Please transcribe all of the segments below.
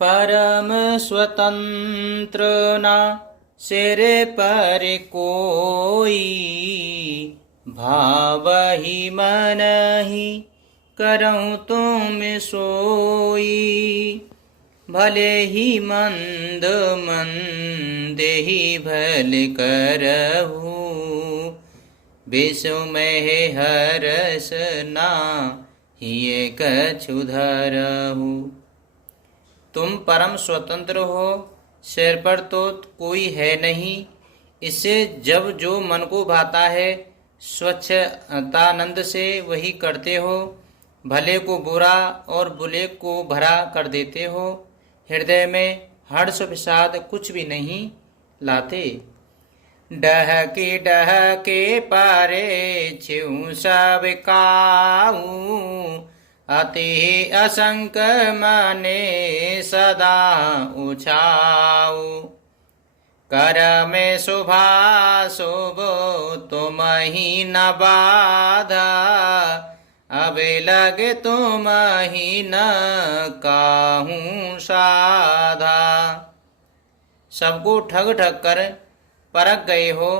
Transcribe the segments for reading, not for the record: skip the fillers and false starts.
परम स्वतंत्र ना सिर पर कोई, भावहि मन ही करऊँ तुम सोई। भले ही मंद मंदेहि भल करहु, विषु में हरस नाहिए कछु धरहु। तुम परम स्वतंत्र हो, सिर पर तो कोई है नहीं, इससे जब जो मन को भाता है स्वच्छतानंद से वही करते हो। भले को बुरा और बुरे को भला कर देते हो, हृदय में हर्ष विषाद कुछ भी नहीं लाते। डहके पारे छिऊ सब काऊ, अति असंक मने सदा उछाऊ। कर में शुभाशुभ तुम ही न बाधा, अब लगे तुम ही न काहूँ साधा। सबको ठग ठग कर परख गए हो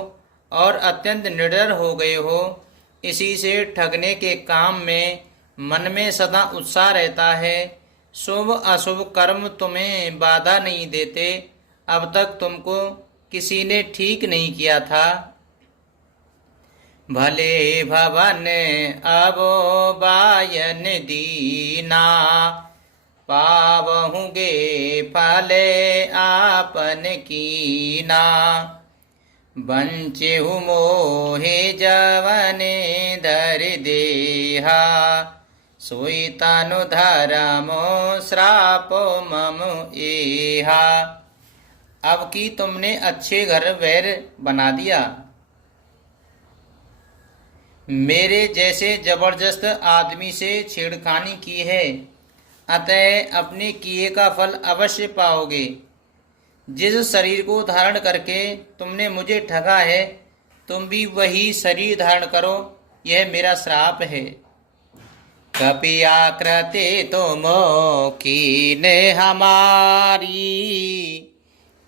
और अत्यंत निडर हो गए हो, इसी से ठगने के काम में मन में सदा उत्साह रहता है। शुभ अशुभ कर्म तुम्हें बाधा नहीं देते, अब तक तुमको किसी ने ठीक नहीं किया था। भले भवन अबो बायन दीना, पावहुगे फले आपन कीना। बंचेहु मोहे जवने धर देहा, सोई तनु धरमो श्रापो मम एहा। अब की तुमने अच्छे घर वैर बना दिया, मेरे जैसे जबरदस्त आदमी से छेड़खानी की है, अतः अपने किए का फल अवश्य पाओगे। जिस शरीर को धारण करके तुमने मुझे ठगा है, तुम भी वही शरीर धारण करो, यह मेरा श्राप है। कपि आकृति तुम कीने हमारी,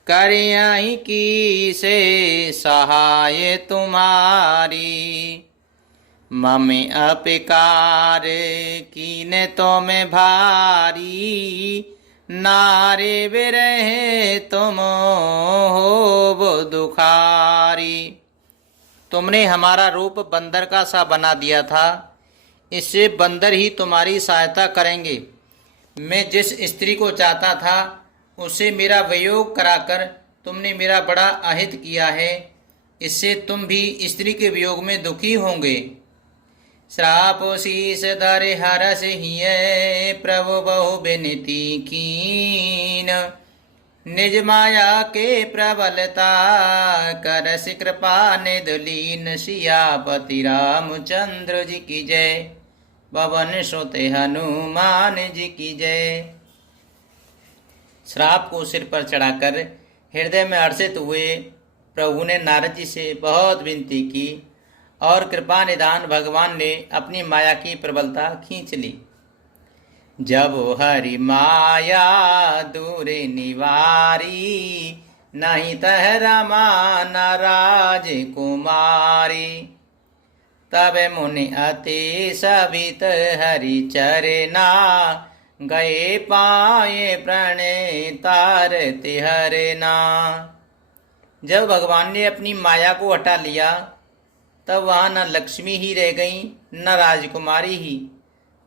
करियहि की से सहाय तुम्हारी। मम अपिकार कीने तुम्हें भारी, नारे बिरहे तुम हो दुखारी। तुमने हमारा रूप बंदर का सा बना दिया था, इससे बंदर ही तुम्हारी सहायता करेंगे। मैं जिस स्त्री को चाहता था उससे मेरा वियोग कराकर तुमने मेरा बड़ा अहित किया है, इससे तुम भी स्त्री के वियोग में दुखी होंगे। श्राप शीस धरे हरस हिय, प्रभु बहु विनती कीन। निज माया के प्रबलता करस कृपा निधुलीन। सियापति रामचंद्र जी की जय, पवन सुत हनुमान जी की जय। श्राप को सिर पर चढ़ाकर हृदय में हर्षित हुए प्रभु ने नारद जी से बहुत विनती की और कृपा निधान भगवान ने अपनी माया की प्रबलता खींच ली। जब हरि माया दूर निवारी, नहीं तह रमा न राज कुमारी। तब मुनि अति सबित हरि चरना, गए पाए प्रणेतारति हरना। जब भगवान ने अपनी माया को हटा लिया, तब वहाँ न लक्ष्मी ही रह गई न राजकुमारी ही।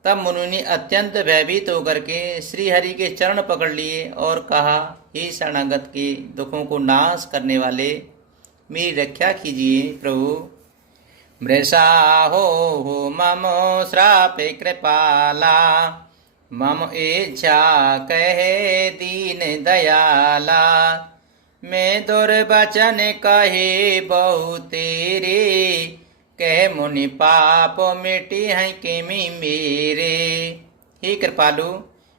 तब मुनि ने अत्यंत भयभीत होकर के श्री हरि के चरण पकड़ लिए और कहा, हे शरणागत के दुखों को नाश करने वाले, मेरी रक्षा कीजिए प्रभु। मृषा हो मम श्रापे कृपाला, मम इच्छा कहे दीन दयाला। मैं दुर्वचन कहे बहु तेरे, कह मुनि पाप मिटी है किमि मेरे। हे कृपालु,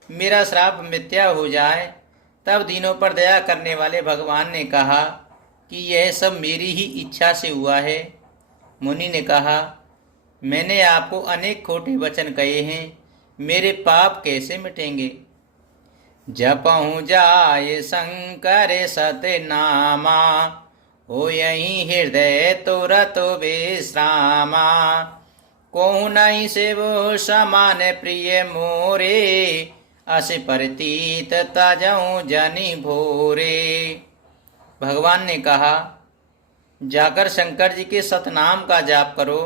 मेरा श्राप मिथ्या हो जाए। तब दीनों पर दया करने वाले भगवान ने कहा कि यह सब मेरी ही इच्छा से हुआ है। मुनि ने कहा, मैंने आपको अनेक खोटे वचन कहे हैं, मेरे पाप कैसे मिटेंगे। जपहु जाय शंकर सतनामा, हो यही हृदय तुरत विश्रामा। कोहु नहीं से वो समान प्रिय मोरे, अस प्रतीत तजऊ जनि भोरे। भगवान ने कहा, जाकर शंकर जी के सतनाम का जाप करो,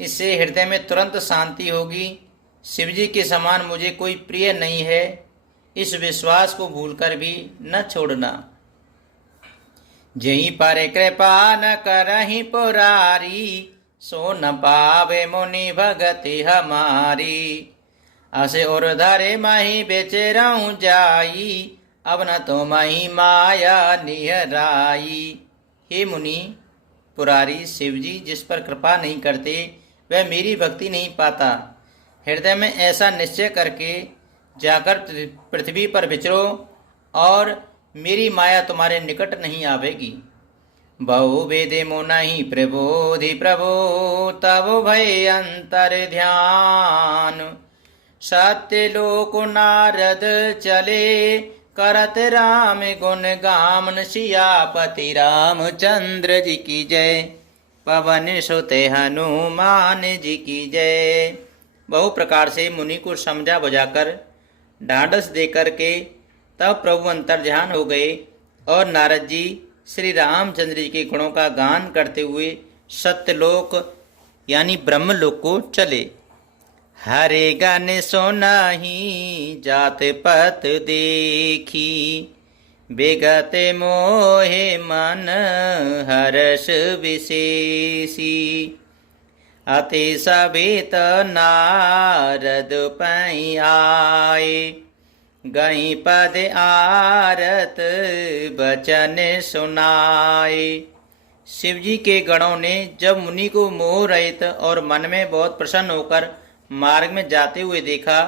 इससे हृदय में तुरंत शांति होगी। शिव जी के समान मुझे कोई प्रिय नहीं है, इस विश्वास को भूलकर भी न छोड़ना। जहीं पर कृपा न करहि पुरारी, सो न पावे मुनि भगति हमारी। असे और धरे माही बेचे रहूं जाई, अब न तो माही माया निहराई। हे मुनि, पुरारी शिव जी जिस पर कृपा नहीं करते वह मेरी भक्ति नहीं पाता। हृदय में ऐसा निश्चय करके जाकर पृथ्वी पर विचरो और मेरी माया तुम्हारे निकट नहीं आवेगी। बहु वेदे मो नहीं प्रबोधि प्रभो, तब भय अंतर ध्यान। सत्य लोक नारद चले, करत राम गुण गामन। सियापति रामचंद्र जी की जय, पवन सुत हनुमान जी की जय। बहु प्रकार से मुनि को समझा बुझाकर ढांढस देकर के तब प्रभु अंतर्ध्यान हो गए और नारद जी श्री रामचंद्र जी के गुणों का गान करते हुए सत्यलोक यानी ब्रह्मलोक को चले। हरे गाने सोनाही जात पत देखी, बेगते मोहे मन हर्ष विशेषी। अति सबित नारद पै आए, गई पद आरत बचन सुनाए। शिव जी के गणों ने जब मुनि को मोह रहित और मन में बहुत प्रसन्न होकर मार्ग में जाते हुए देखा,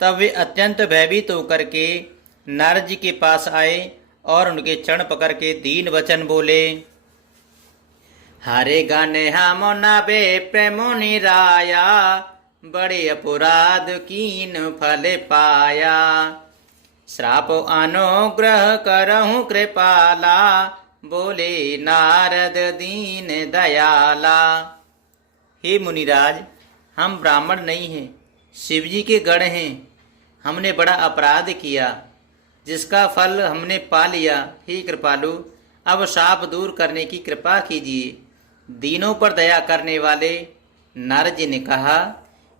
तब वे अत्यंत भयभीत होकर के नारद जी के पास आए और उनके चरण पकड़ के दीन वचन बोले। हरे गाने हम नबे प्रेमो निराया, बड़े अपराध कीन फल पाया। श्राप अनुग्रह करहु कृपाला, बोले नारद दीन दयाला। हे मुनिराज, हम ब्राह्मण नहीं हैं, शिव जी के गण हैं। हमने बड़ा अपराध किया जिसका फल हमने पा लिया। हे कृपालु, अब शाप दूर करने की कृपा कीजिए। दीनों पर दया करने वाले नारद जी ने कहा,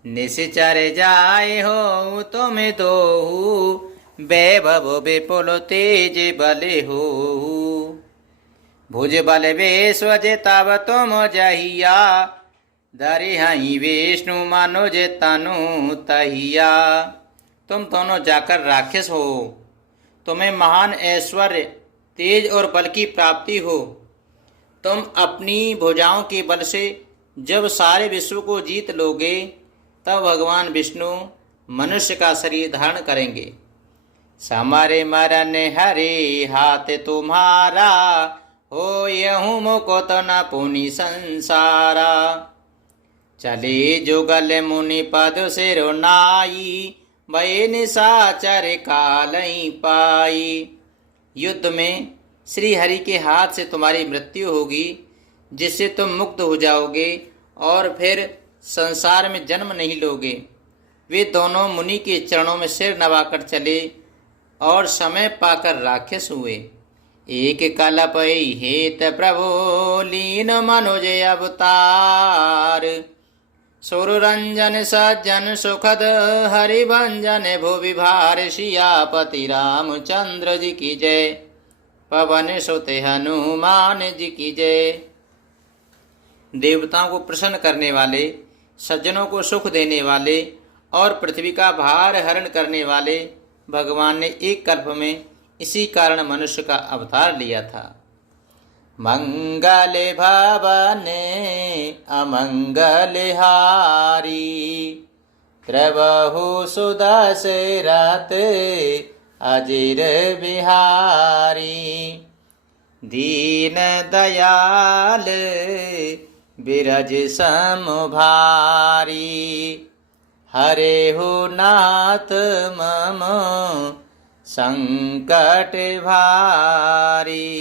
निश्चर जाए हो तुम्हें दोहु, वैभव विपुल तेज बले हो। भुज बल विश्व तब तुम जहिया, धरि हई विष्णु मानो जे तनु तहिया। तुम दोनों जाकर राक्षस हो, तुम्हें महान ऐश्वर्य तेज और बल की प्राप्ति हो। तुम अपनी भुजाओं के बल से जब सारे विश्व को जीत लोगे, तब भगवान विष्णु मनुष्य का शरीर धारण करेंगे। समारे मरन हरे हाथ तुम्हारा, हो यहूँ मुकुत न पुनि संसारा। चले जुगल मुनि पद सिर नाई, भय निशाचर कालई पाई। युद्ध में श्री हरि के हाथ से तुम्हारी मृत्यु होगी, जिससे तुम मुक्त हो जाओगे और फिर संसार में जन्म नहीं लोगे। वे दोनों मुनि के चरणों में सिर नवाकर चले और समय पाकर राक्षस हुए। एक कल्प हेत प्रभु लीन मनुज अवतार, सुर रंजन सज्जन सुखद हरिभंजन भुवि भार। सियापति रामचंद्र जी की जय, पवन सुत हनुमान जी की जय। देवताओं को प्रसन्न करने वाले, सज्जनों को सुख देने वाले और पृथ्वी का भार हरण करने वाले भगवान ने एक कल्प में इसी कारण मनुष्य का अवतार लिया था। मंगल भवने अमंगल हारी, प्रभु सुदशरथ अजिर बिहारी। दीन दयाल बिरज सम भारी, हरे हो नाथ मम संकट भारी।